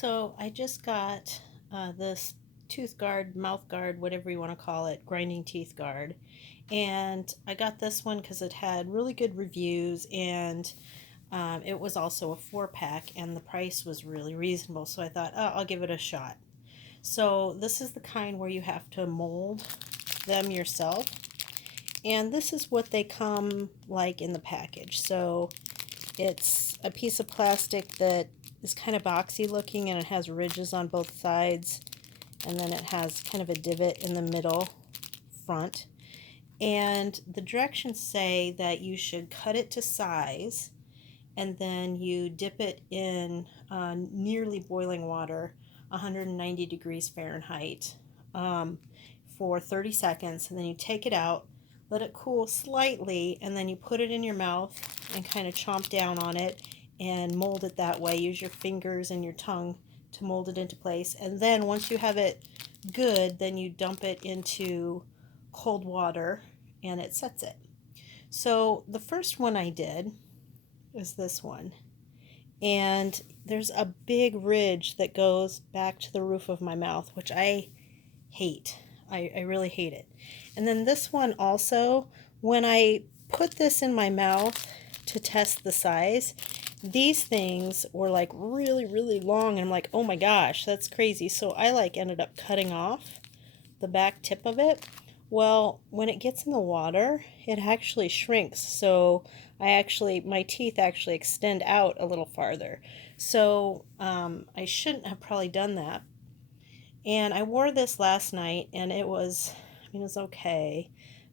So I just got this tooth guard, mouth guard, whatever you want to call it, grinding teeth guard. And I got this one because it had really good reviews and it was also a 4-pack and the price was really reasonable. So I thought, oh, I'll give it a shot. So this is the kind where you have to mold them yourself. And this is what they come like in the package. So it's a piece of plastic that is kind of boxy looking and it has ridges on both sides, and then it has kind of a divot in the middle front. And the directions say that you should cut it to size and then you dip it in nearly boiling water, 190 degrees Fahrenheit, for 30 seconds, and then you take it out, let it cool slightly, and then you put it in your mouth and kind of chomp down on it and mold it that way. Use your fingers and your tongue to mold it into place. And then once you have it good, then you dump it into cold water and it sets it. So the first one I did is this one. And there's a big ridge that goes back to the roof of my mouth, which I hate. I really hate it. And then this one also, when I put this in my mouth to test the size, these things were like really, really long. And I'm like, oh my gosh, that's crazy. So I ended up cutting off the back tip of it. Well, when it gets in the water, it actually shrinks. So my teeth actually extend out a little farther. So I shouldn't have probably done that. And I wore this last night and it was okay,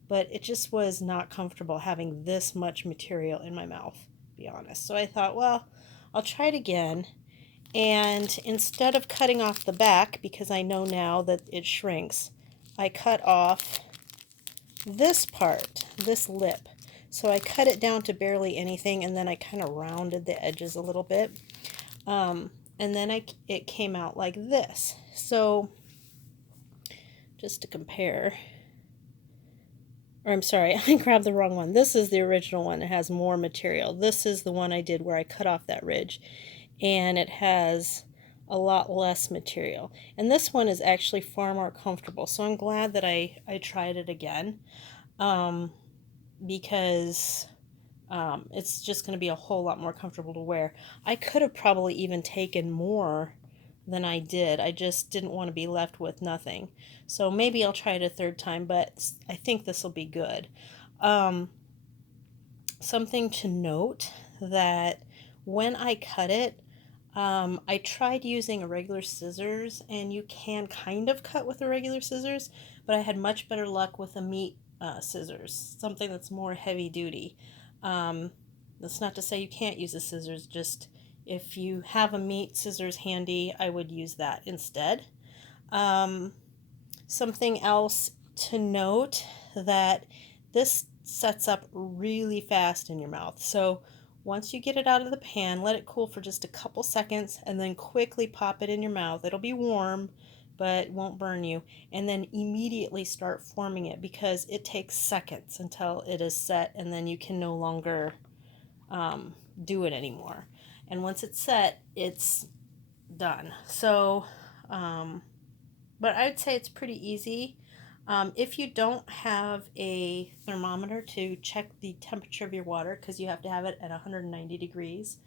but it just was not comfortable having this much material in my mouth, to be honest. So I thought, well, I'll try it again. And instead of cutting off the back, because I know now that it shrinks, I cut off this part, this lip. So I cut it down to barely anything, and then I kind of rounded the edges a little bit. And then it came out like this. So just to compare, or I'm sorry, I grabbed the wrong one. This is the original one. It has more material. This is the one I did where I cut off that ridge, and it has a lot less material. And this one is actually far more comfortable. So I'm glad that I tried it again, because it's just going to be a whole lot more comfortable to wear. I could have probably even taken more than I did. I just didn't want to be left with nothing. So maybe I'll try it a third time, but I think this will be good. Something to note, that when I cut it, I tried using a regular scissors, and you can kind of cut with a regular scissors, but I had much better luck with a meat scissors, something that's more heavy duty. That's not to say you can't use a scissors, just if you have a meat scissors handy, I would use that instead. Something else to note, that this sets up really fast in your mouth. So once you get it out of the pan, let it cool for just a couple seconds and then quickly pop it in your mouth. It'll be warm, but it won't burn you. And then immediately start forming it, because it takes seconds until it is set, and then you can no longer do it anymore. And once it's set, it's done. So, but I'd say it's pretty easy. If you don't have a thermometer to check the temperature of your water, because you have to have it at 190 degrees,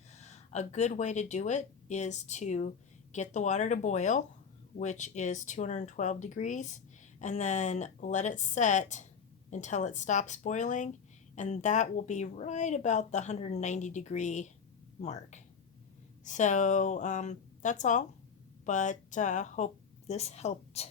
a good way to do it is to get the water to boil, which is 212 degrees, and then let it set until it stops boiling, and that will be right about the 190 degree mark. So that's all, but hope this helped.